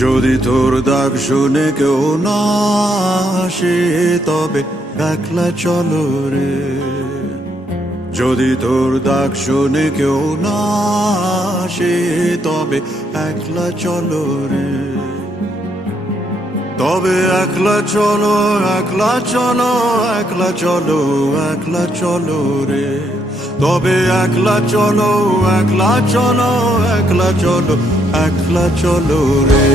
যদি তোর ডাক শুনে কেউ না আসে তবে একলা চলো রে। যদি তোর ডাক শুনে কেউ না আসে তবে একলা চলো রে। তবে একলা চলো, একলা চলো, একলা চলো, একলা চলো রে। তবে একলা চলো, একলা চলো, একলা চলো, একলা চলো রে।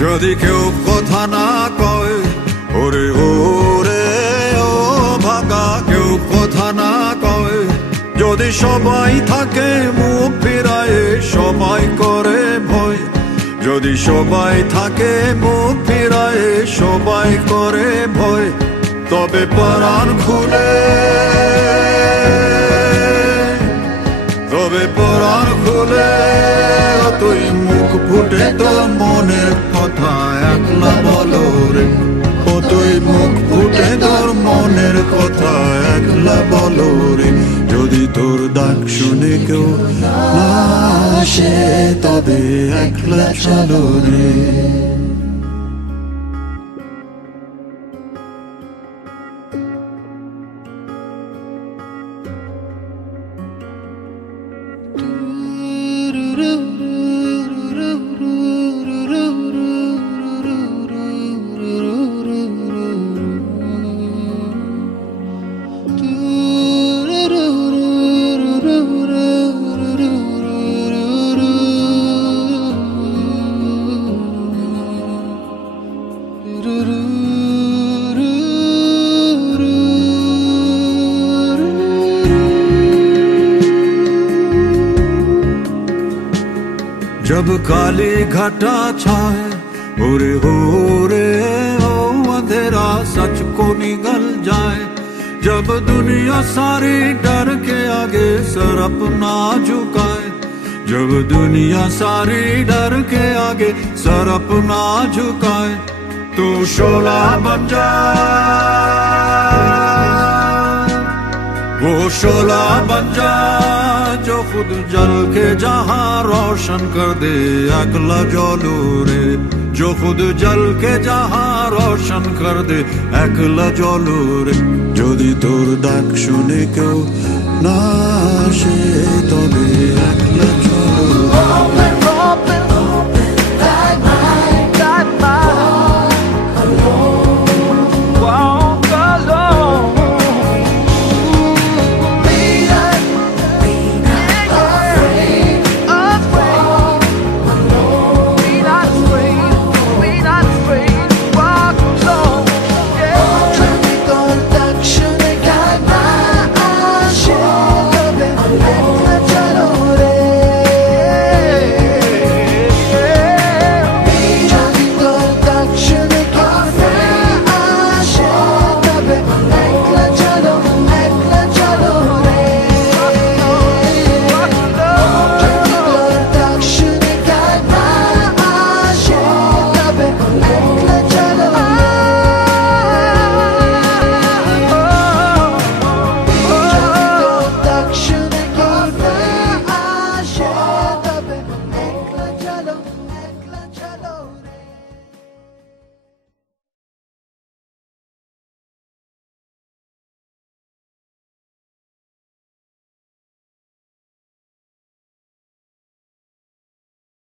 যদি কেউ কথা না কয় ওরে ওরে ও ভাগা, কেউ কথা না কয়, যদি সবাই থাকে মুখ ফিরায় সবাই করে ভয়। যদি সবাই থাকে মুখ ফিরায় সবাই করে ভয়, তবে পরাণ খুলে, তবে পরাণ খুলে তুই মুখ ফুটে তোর মনের কথা একলা বলো রে। ও তুই মুখ ফুটে তোর মনের কথা একলা বলো রে। যদি তোর ডাক শুনে কেউ না আসে তবে একলা চলো রে। जब काली घटा छाए ओरे हो रे ओ अंधेरा सच को निगल जाए। जब दुनिया सारी डर के आगे सर अपना झुकाए। जब दुनिया सारी डर के आगे सर अपना झुकाए, तू शोला बन जा, वो शोला बन जा जो खुद जल के जहां रोशन कर दे। अकला जलो रे, जो खुद जल के जहां रोशन कर दे। अकला जलो रे। যদি তোর ডাক শুনে কেউ না আসে তবে একলা